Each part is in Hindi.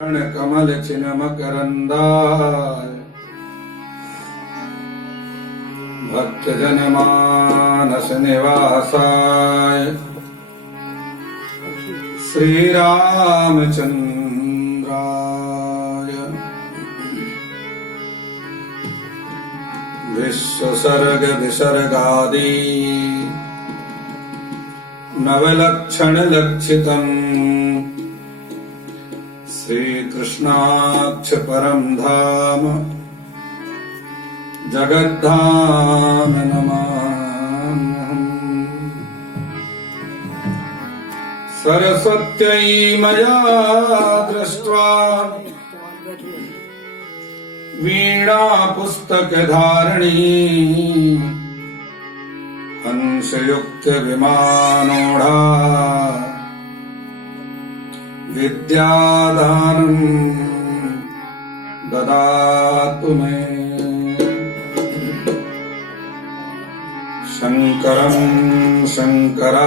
कमल चिन्ह मकरंदाय भक्त जन मानस निवासाय श्री रामचंद्राय विश्व सर्ग विसर्गादि नवलक्षण लक्षितम् श्री कृष्णाक्ष परम धाम जगद्धाम नमाम्यहम्। सरस्वत्यै मया दृष्ट्वा वीणा पुस्तकधारिणी हंसयुक्त विमानोढ़ा विद्यादानं ददातु मे। शंकरं शंकराचार्यं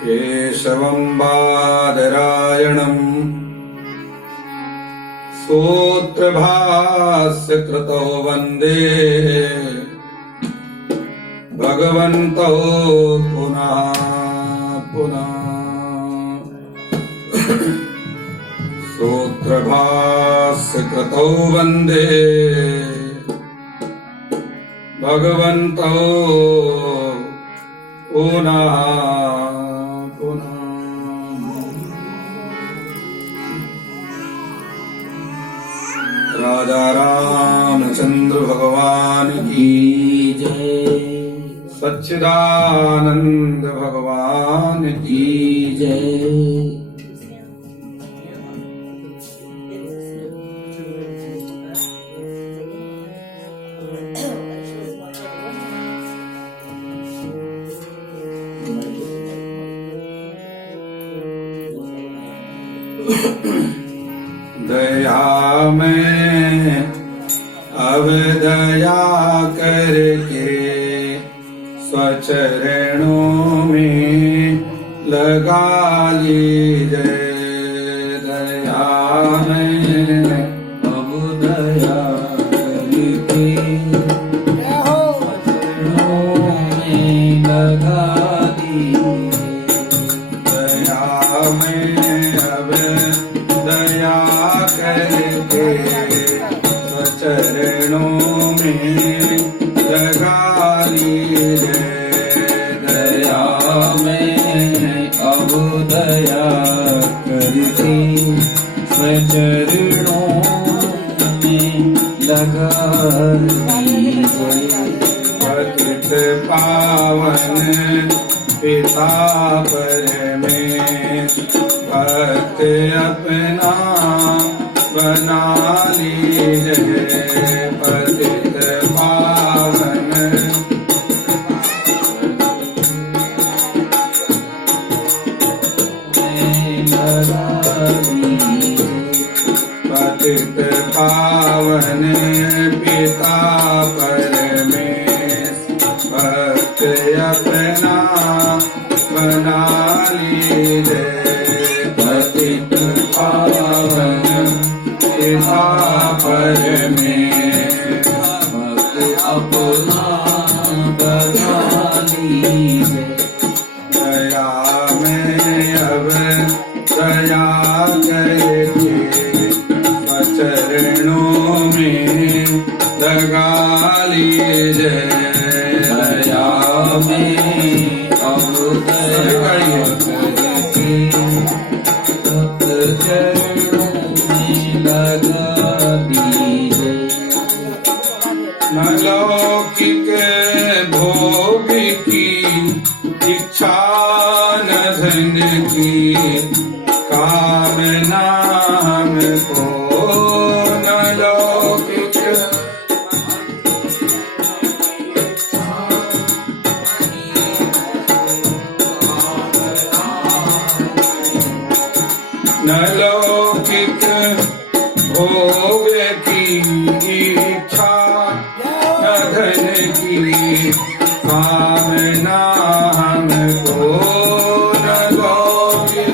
केशवं बादरायणं सूत्रभास्य कृतो वन्दे भगवन्तौ पुनः पुनः। सूत्रभास्य कृतौ वन्दे भगवन्तौ पुनः पुनः। राजा रामचंद्र भगवान की जय, सच्चिदानंद भगवान की जय। दया में अब दया करके स्वचरणों में लगा लीजिए। दया में अब दया करके स्वचरणों में लगा दया में अब दया करके स्वचरणों में लगा लीजिए। दया में अब दया करके स्वचरणों में लगा लीजिए। पतित पावन पिता परमेश भक्त अपना बना लीजिए। पतित पावन पतित पावन पिता परमेश भक्त अपना बना लीजिए। पतित पावन पिता परमेश भक्त अपना बना लीजिए। दया में अब दया करके स्वचरणों में लगा लीजिए। दया में अब दया करके स्वचरणों में लगा दीजिए। न लौकिक भोग की इच्छा न धन की कामना हमको। न लौकिक न लौकिक भोग की इच्छा न धन की कामना हमको। न लौकिक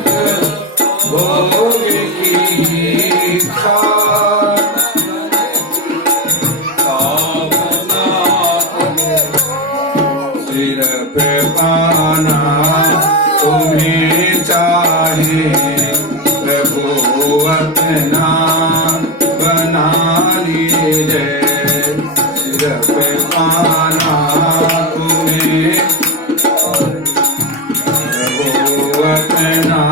चाहे प्रभु अपना बना लीजिए। सिर पे पाना तुम्हें प्रभु अपना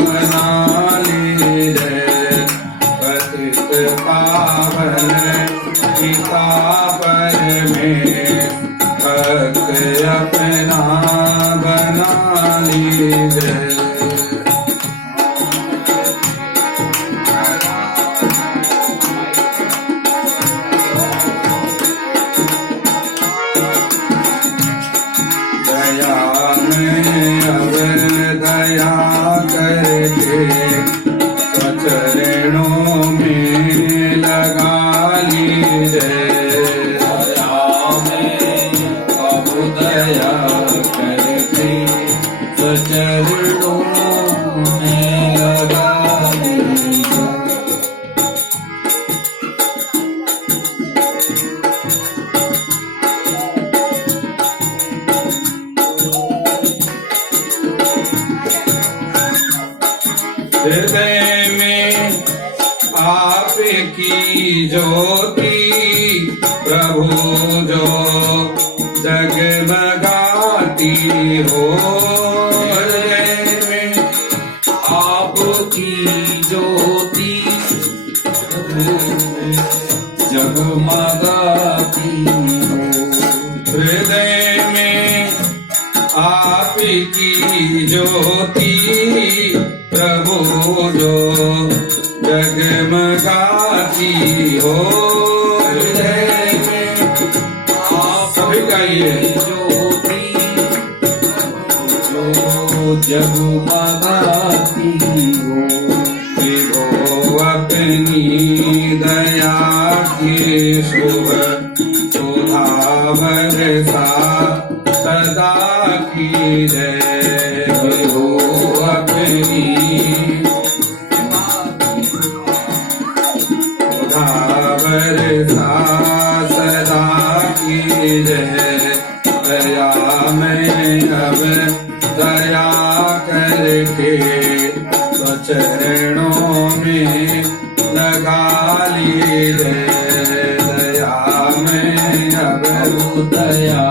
बना लीजिए। पतित पावन पिता पर में भक्त अपना बना लीजिए। दया में अब दया करके चरणों में लगा लीजिए। दया करके चरणों में लगा लीजिए। हृदय में आपकी ज्योति प्रभु जो जगमगाती हो। हृदय में आपकी ज्योति जगमगाती हो। हृदय में आपकी ज्योति प्रभु जो जगमगाती हो। हृदय में आप सभी गाइए। ज्योति जो जगमगाती हो। विभो अपनी दया की शुभ सुधा बरसा सदा की जय। विभो अपनी बरसा सदा की जय। दया में अब दया करके चरणों में लगा लीजिए। दया में अब दया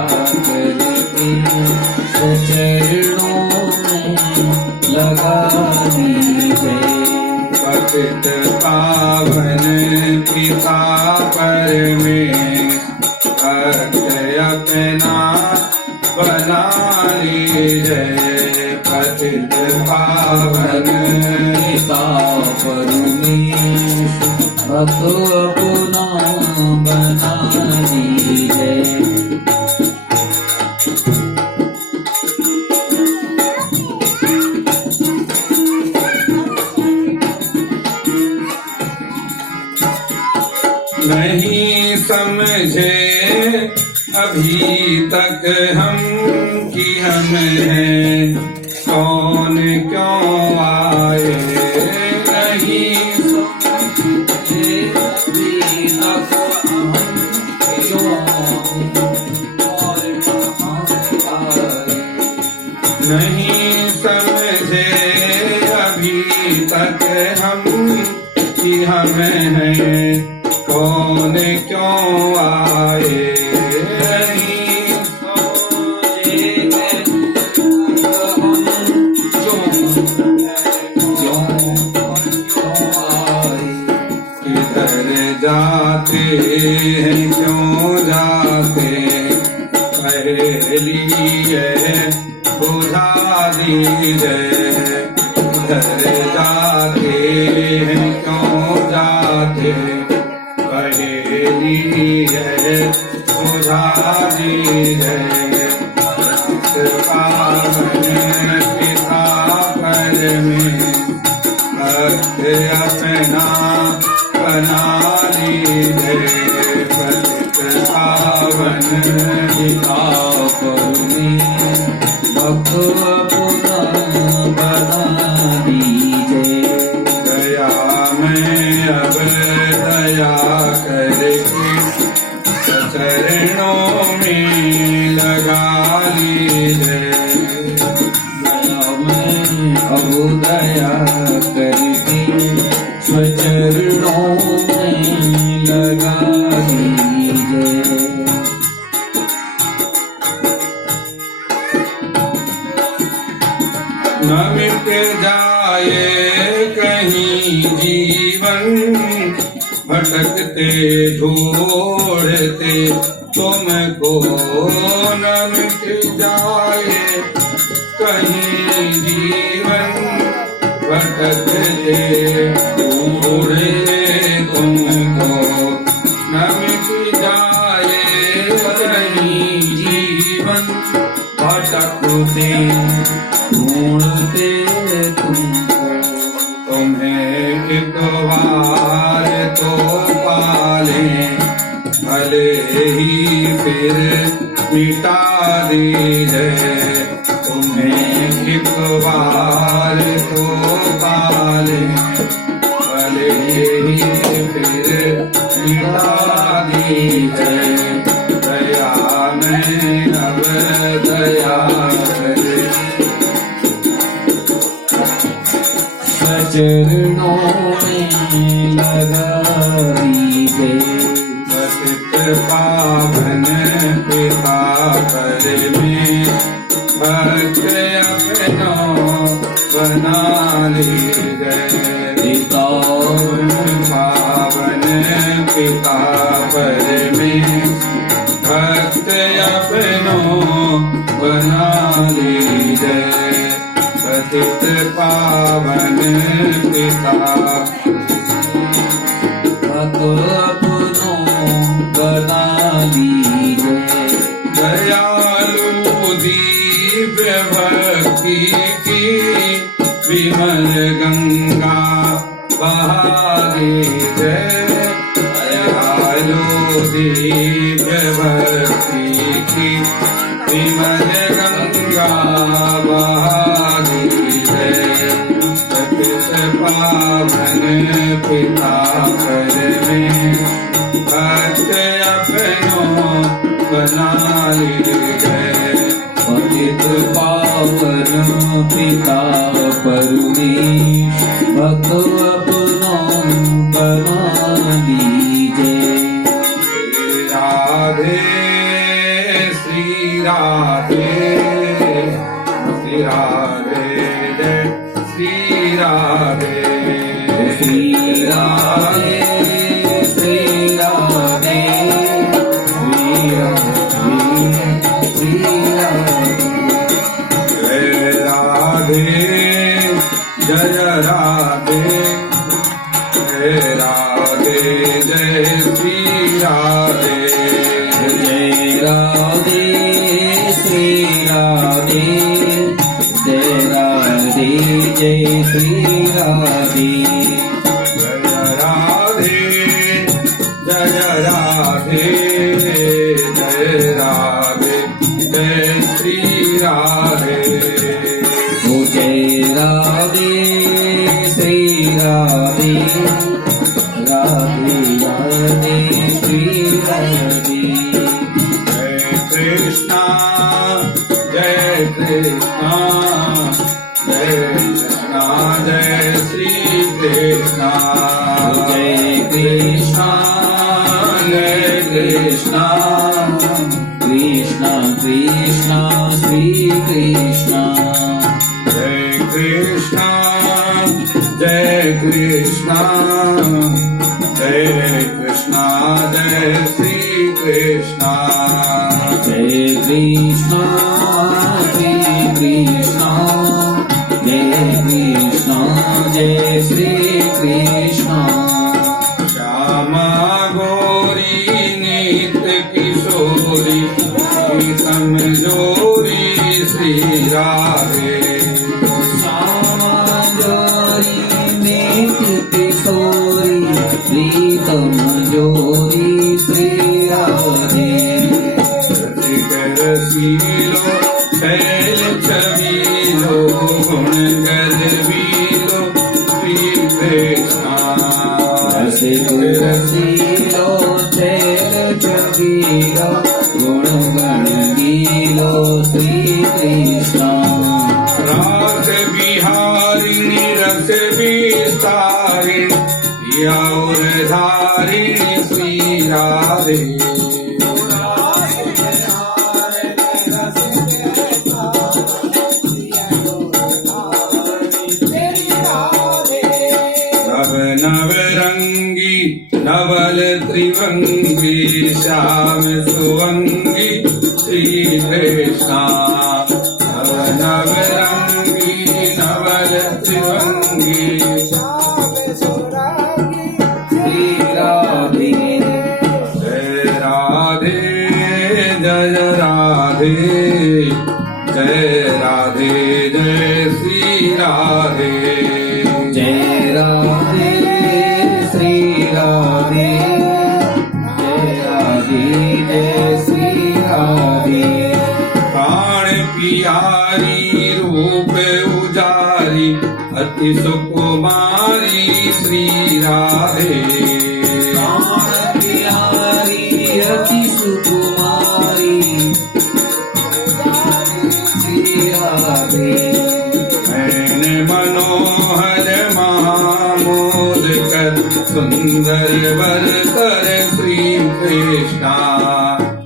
करके चरणों में लगा लीजिए। पतित पावन पिता पर में भक्त अपना बना लीजिए। पतित पावन पिता पर में भक्त अपना बना लीजिए। नहीं समझे अभी तक हम कि हम हैं कौन क्यों आए। नहीं समझे अभी तक हम क्यों आए। नहीं समझे अभी तक हम कि हम हैं कौन क्यों आए। नहीं सोचे हम क्यों आए। किधर जाते हैं क्यों जाते पहली है बुझा दीजिए। किधर जाते हैं क्यों जाते पहेली है बुझा दीजिए। पावन पिता पर में भक्त अपना बना लीजिए। पतित पावन पिता पर में भक्त अपना बना लीजिए। दया में अब दया करके चरणों में लगा लीजिए। दया में अब दया करके स्वचरणों में लगा दीजिए। न मिट जाए कहीं जीवन भटकते ढूंढते तुमको, न मिट जाए कहीं जीवन भटकते ढूंढते तुमको, न मिट जाए कहीं जीवन भटकते ढूंढते तुमको। तुम्हें एक बार तो पाले भले ही फिर मिटा दीजिए। तुम्हें एक बार तो पाले भले ही फिर मिटा दीजिए। दया में अब दया करे, चरणों में लगा दीजिए। पतित पावन पिता पर में भक्त अपनों बना लीजिए। पिता पावन पिता पर में भक्त अपनों बना लीजिए। पतित पावन पिता अपनों बना लीजिए। दयालु दिव्य भक्ति की विमल गंगा बहा दीजिए। दयालु दिव्य भक्ति की विमल गंगा बहा पावन पिता पर में भक्त अपनों बना लीजिए। पतित पावन पिता परमेश भक्त अपनों बना लीजिए। राधे श्री राधे, श्री राधे जय श्री राधे, श्री राधे श्री राधे श्री राधे श्री राधे। जय राधे जय राधे, जय राधे जय श्री राधे। जय राधे श्री राधे, जय राधे जय श्री राधे। जय राधे जय राधे, जय राधे जय श्री राधे। ओ जय राधे श्री राधे, राधे राधे श्री राधे। जय कृष्णा जय कृष्णा, जय कृष्णा जय श्री कृष्णा। जय कृष्णा जय कृष्णा, कृष्णा कृष्णा श्री कृष्णा। जय कृष्णा जय कृष्णा, जय कृष्णा जय श्री कृष्णा। जय कृष्णा श्री कृष्णा, जय कृष्णा जय श्री कृष्णा। श्यामा गौरी नित्य किशोरी समझोरी श्री राधे। श्यामा जोरी नित्य किशोरी प्रीतम जोरी श्री राधे। रसिक रसीलो शैल छबीलो गुण गजबीलो श्री कृष्णा। रसिक रसीलो शैल छबीलो गुण गण गीलो श्री कृष्णा। रास बिहार नव नव रंगी नवल त्रिभंगी श्याम सुवंगी श्री कृष्णा नव नव रंगी नवल त्रिभंगी श्री राधे जय राधे जय राधे जय राधे जय श्री राधे जय राधे श्री राधे जय राधे जय श्री राधे प्राण पियारी रूप उजारी अति सुकुमारी श्री राधे प्राण प्यारी अति सुकुमारी श्री राधे नैन मनोहर महामोद कर सुंदर वर कर श्री कृष्णा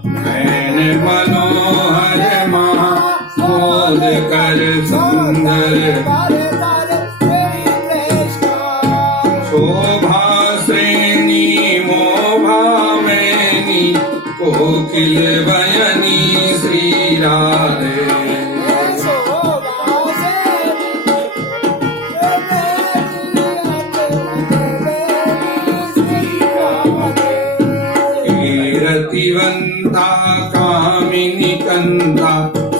नैन मनोहर महामोद कर सुंदर शोभा श्रेणी मोभा मैनी कोकिल बयनी श्री राधे कीरतिवंता कामिनी कंता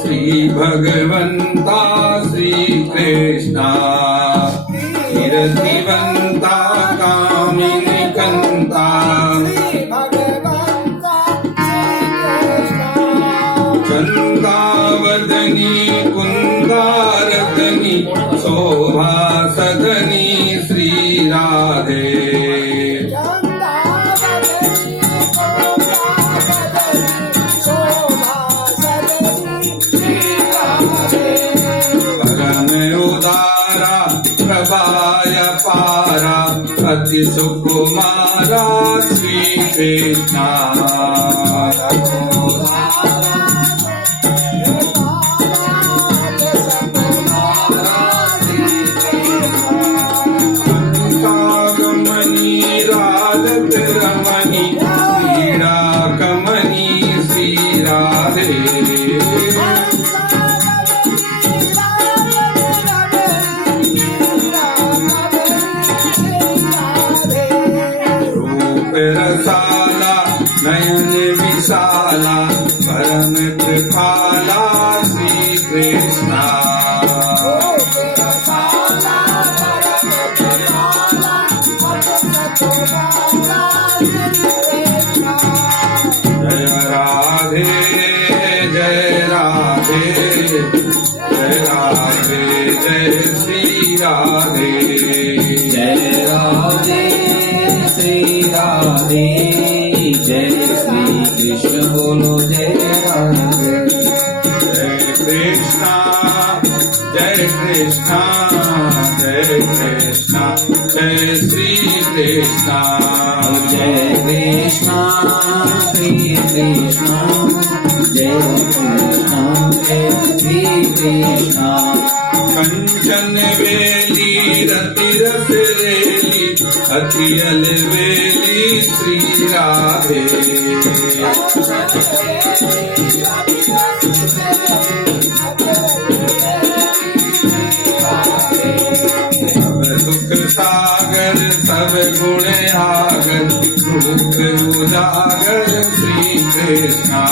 श्री भगवंता श्री कृष्णा कीरतिवंता कामिनी कंता चंदावदनी कुंदारदनी शोभा सदनी श्री राधे परम उदारा प्रभाय पारा अति सुकुमारा श्री कृष्णा कागमनी राधत रमणी क्रीड़ा कमनी श्री राधे रूप रसाला नयन विशाला परम कृपाला श्री कृष्णा जय राधे जय राधे जय राधे जय श्री राधे जय राधे श्री राधे जय श्री कृष्ण बोलो जय राधे जय कृष्णा जय कृष्णा जय कृष्णा जय श्री कृष्णा जय कृष्णा श्री कृष्णा जय कृष्णा जय श्री कृष्णा कंचन वेली रति रस रेली अति अलवेली श्री राधे सब सुख सागर सब गुण आगर रूप उजागर श्री कृष्णा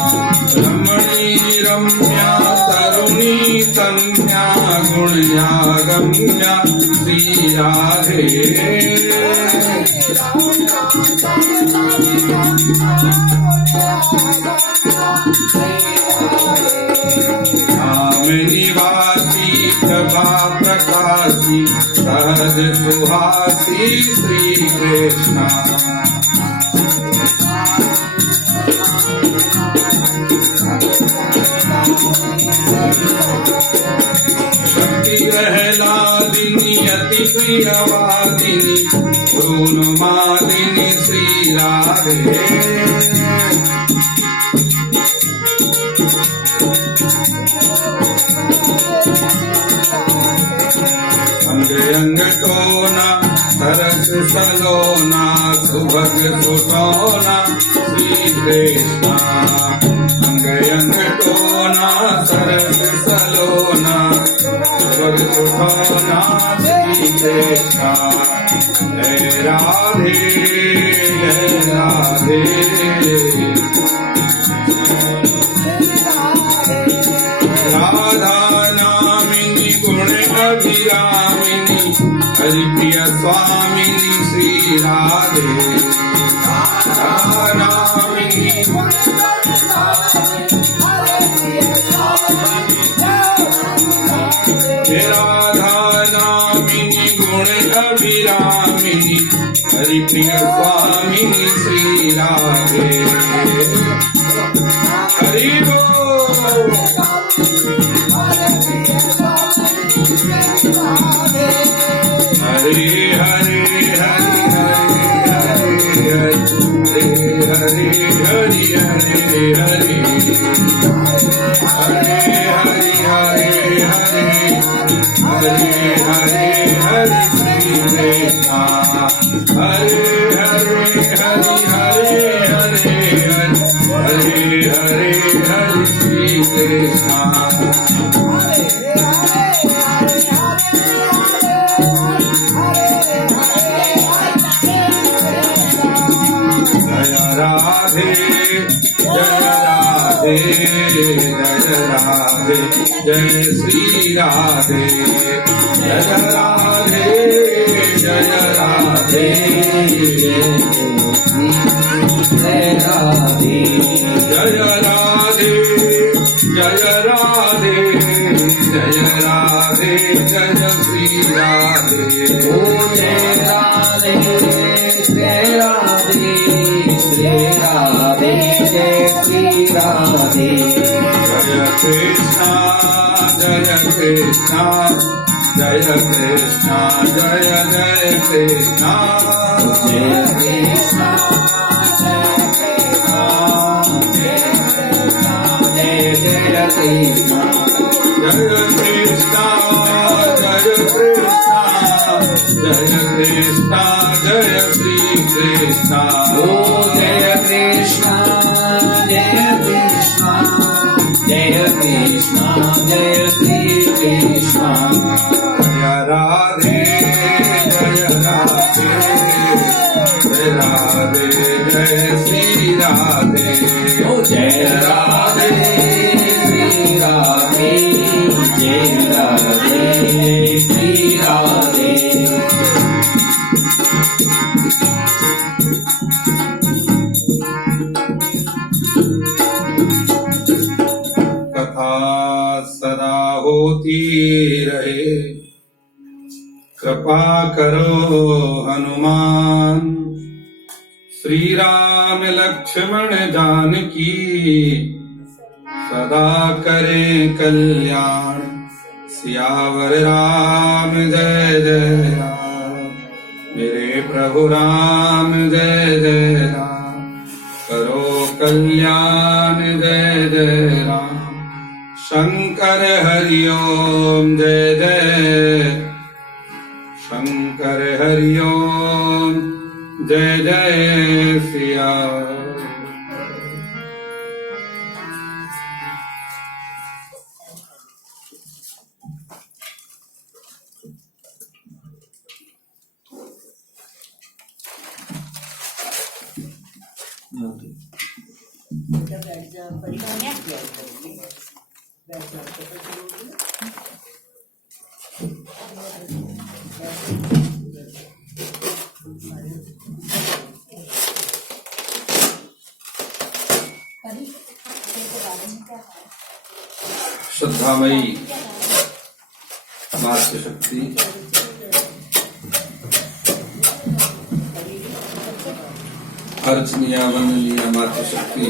रमणी रम्या तरुणी कन्या गुण्या गम्या श्री राधे नाम निवासी प्रभा प्रकाशी सहज सुहासी श्री कृष्णा शक्ति प्रहलादिनी अति प्रियवादिनी पूर्णमादिनी श्री राधे सलोना सुभग सुटोना श्री कृष्णा अंग अंग टोना सरस सलोना सुभग सुटोना श्री कृष्णा जय राधे जय राधे राधा नामिनी गुण अभिरामिनी हरि प्रिय स्वामिनी श्री राधे राधा नामिनी राधा नामिनी गुण अभिरामिनी हरि प्रिय स्वामिनी श्री राधे हरि बोल हरे हरे हरे हरे हरे हरे हरे हरे हरे हरे हरे हरे हरे हरे श्री कृष्णा हरे हरे हरे हरे हरे हरे हरे हरे श्री कृष्णा राधे जय राधे जय राधे जय श्री राधे जय राधे जय राधे जय राधे जय राधे जय राधे जय राधे जय श्री राधे ओ जय राधे जय राधे जय राधे जय श्री राधे जय कृष्णा जय कृष्णा जय कृष्णा जय जय कृष्णा जय कृष्णा जय कृष्णा जय कृष्णा जय जय कृष्णा जय कृष्णा जय कृष्णा जय कृष्णा जय श्री कृष्णा ओ जय कृष्णा जय कृष्णा जय कृष्णा जय श्री कृष्णा जय राधे जय राधे जय राधे जय श्री राधे ओ जय राधे श्री राधे जय राधे श्री राधे कथा सदा होती रहे कृपा करो हनुमान श्री राम लक्ष्मण जानकी सदा करें कल्याण सियावर राम जय जय राम मेरे प्रभु राम जय जय राम करो कल्याण जय जय राम शंकर हरि ओम जय जय शंकर हरि ओम जय जय सिया श्रद्धामयी मातृशक्ति अर्चनीय वंदनीय मातृशक्ति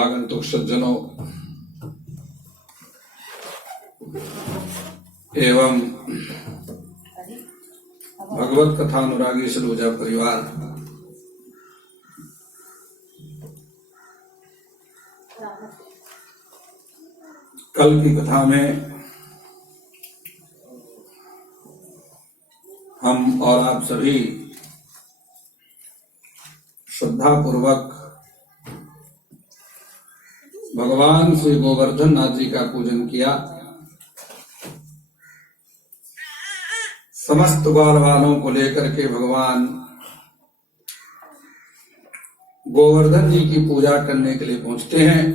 आगंतुक सज्जनों एवं भगवत कथा अनुरागी सलूजा परिवार, कल की कथा में हम और आप सभी श्रद्धा पूर्वक भगवान श्री गोवर्धन नाथ जी का पूजन किया। समस्त ग्वाल वालों को लेकर के भगवान गोवर्धन जी की पूजा करने के लिए पहुंचते हैं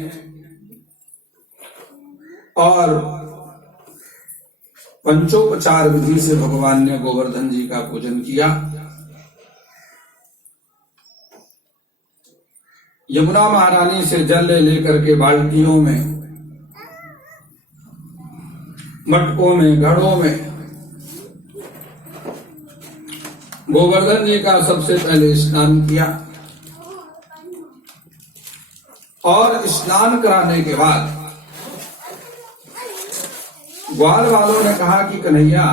और पंचोपचार विधि से भगवान ने गोवर्धन जी का पूजन किया। यमुना महारानी से जल ले लेकर के बाल्टियों में, मटकों में, घड़ों में गोवर्धन जी का सबसे पहले स्नान किया और स्नान कराने के बाद ग्वाल वालों ने कहा कि कन्हैया,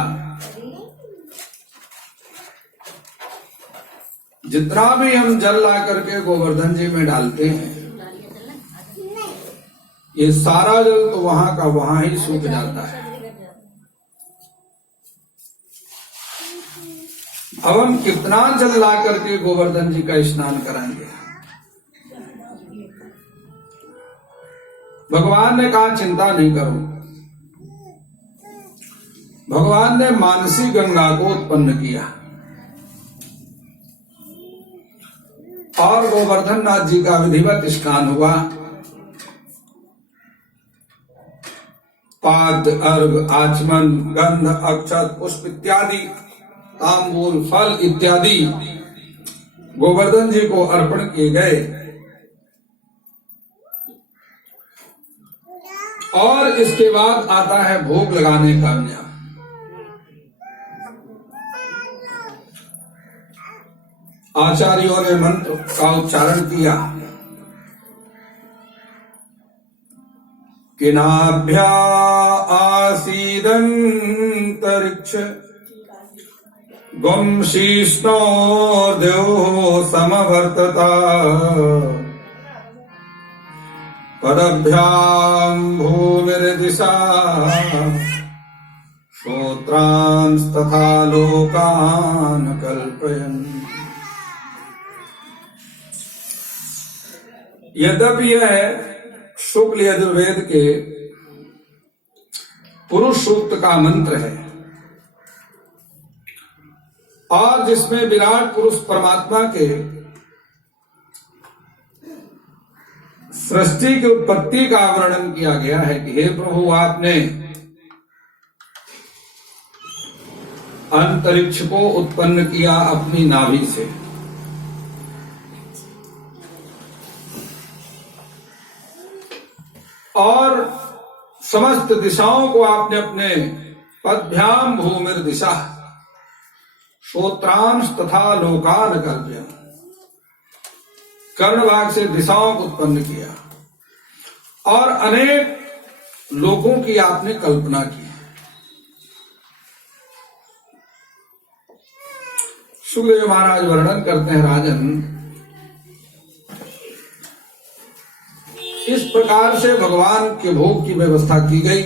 जितना भी हम जल ला करके गोवर्धन जी में डालते हैं, ये सारा जल तो वहां का वहां ही सूख जाता है। अब हम कितना जल ला करके गोवर्धन जी का स्नान कराएंगे? भगवान ने कहा चिंता नहीं करो। भगवान ने मानसी गंगा को उत्पन्न किया और गोवर्धन नाथ जी का विधिवत स्नान हुआ। पाद, अर्घ, आचमन, गंध, अक्षत, पुष्प इत्यादि, तांबूल, फल इत्यादि गोवर्धन जी को अर्पण किए गए और इसके बाद आता है भोग लगाने का न्याय। आचार्यों ने मंत्र का उच्चारण किया। किनाभ्या आसीदन्तरिक्ष गुं शीष्णोर्द्योः समवर्तता पदभ्यां भूमिर्दिशा श्रोत्रांस्तथा लोकान् कल्पयन्। यद्यपि यह शुक्ल यजुर्वेद के पुरुष सूक्त का मंत्र है और जिसमें विराट पुरुष परमात्मा के सृष्टि की उत्पत्ति का वर्णन किया गया है कि हे प्रभु, आपने अंतरिक्ष को उत्पन्न किया अपनी नाभि से और समस्त दिशाओं को आपने अपने पदभ्याम भूमिर दिशा श्रोत्रांश तथा लोकान कल्प्य कर्णभाग से दिशाओं को उत्पन्न किया और अनेक लोकों की आपने कल्पना की। सुखदेव महाराज वर्णन करते हैं, राजन, इस प्रकार से भगवान के भोग की व्यवस्था की गई।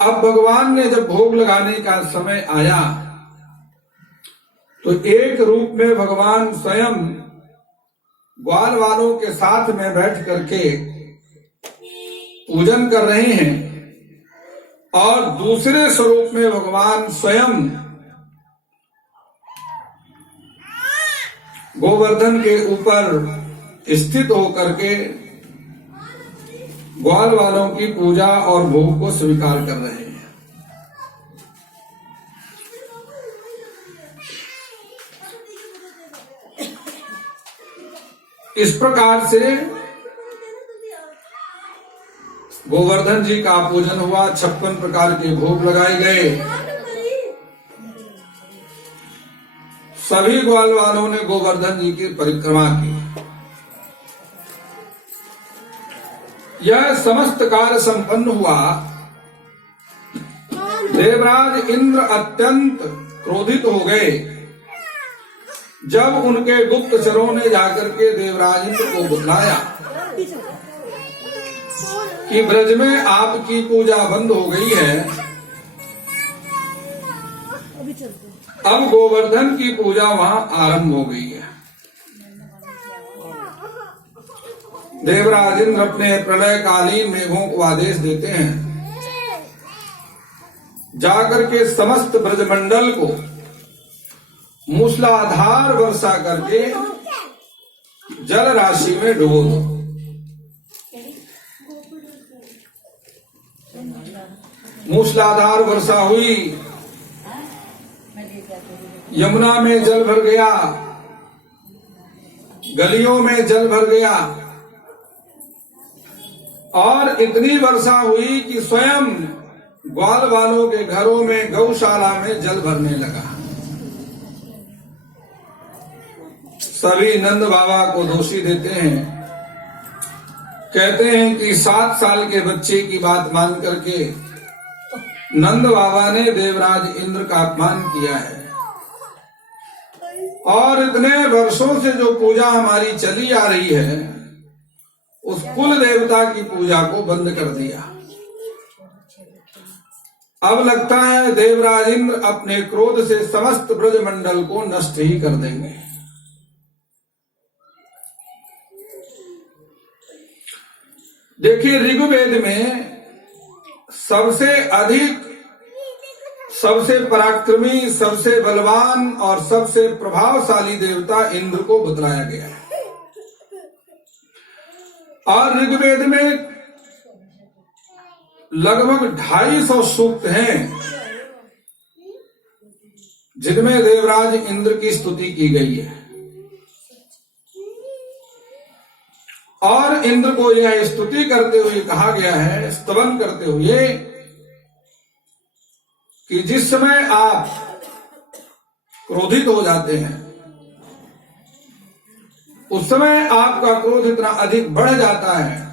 अब भगवान ने जब भोग लगाने का समय आया तो एक रूप में भगवान स्वयं ग्वाल वालों के साथ में बैठ करके पूजन कर रहे हैं और दूसरे स्वरूप में भगवान स्वयं गोवर्धन के ऊपर स्थित होकर के ग्वाल वालों की पूजा और भोग को स्वीकार कर रहे हैं। इस प्रकार से गोवर्धन जी का पूजन हुआ, 56 प्रकार के भोग लगाए गए। सभी ग्वाल वालों ने गोवर्धन जी की परिक्रमा की। यह समस्त कार्य संपन्न हुआ। देवराज इंद्र अत्यंत क्रोधित हो गए जब उनके गुप्तचरों ने जाकर के देवराज इंद्र को बुलाया कि ब्रज में आपकी पूजा बंद हो गई है, अब गोवर्धन की पूजा वहां आरंभ हो गई है। देवराज इंद्र अपने प्रलयकालीन मेघों को आदेश देते हैं, जाकर के समस्त ब्रजमंडल को मूसलाधार वर्षा करके जल राशि में डुबो दो। मूसलाधार वर्षा हुई, यमुना में जल भर गया, गलियों में जल भर गया और इतनी वर्षा हुई कि स्वयं ग्वाल वालों के घरों में गौशाला में जल भरने लगा। सभी नंद बाबा को दोषी देते हैं, कहते हैं कि 7 साल के बच्चे की बात मान करके नंद बाबा ने देवराज इंद्र का अपमान किया है और इतने वर्षों से जो पूजा हमारी चली आ रही है उस कुल देवता की पूजा को बंद कर दिया। अब लगता है देवराज इंद्र अपने क्रोध से समस्त ब्रजमंडल को नष्ट ही कर देंगे। देखिए, ऋग्वेद में सबसे अधिक, सबसे पराक्रमी, सबसे बलवान और सबसे प्रभावशाली देवता इंद्र को बतलाया गया है और ऋग्वेद में लगभग 250 सूक्त हैं जिनमें देवराज इंद्र की स्तुति की गई है और इंद्र को यह स्तुति करते हुए कहा गया है, स्तवन करते हुए, कि जिस समय आप क्रोधित हो जाते हैं उस समय आपका क्रोध इतना अधिक बढ़ जाता है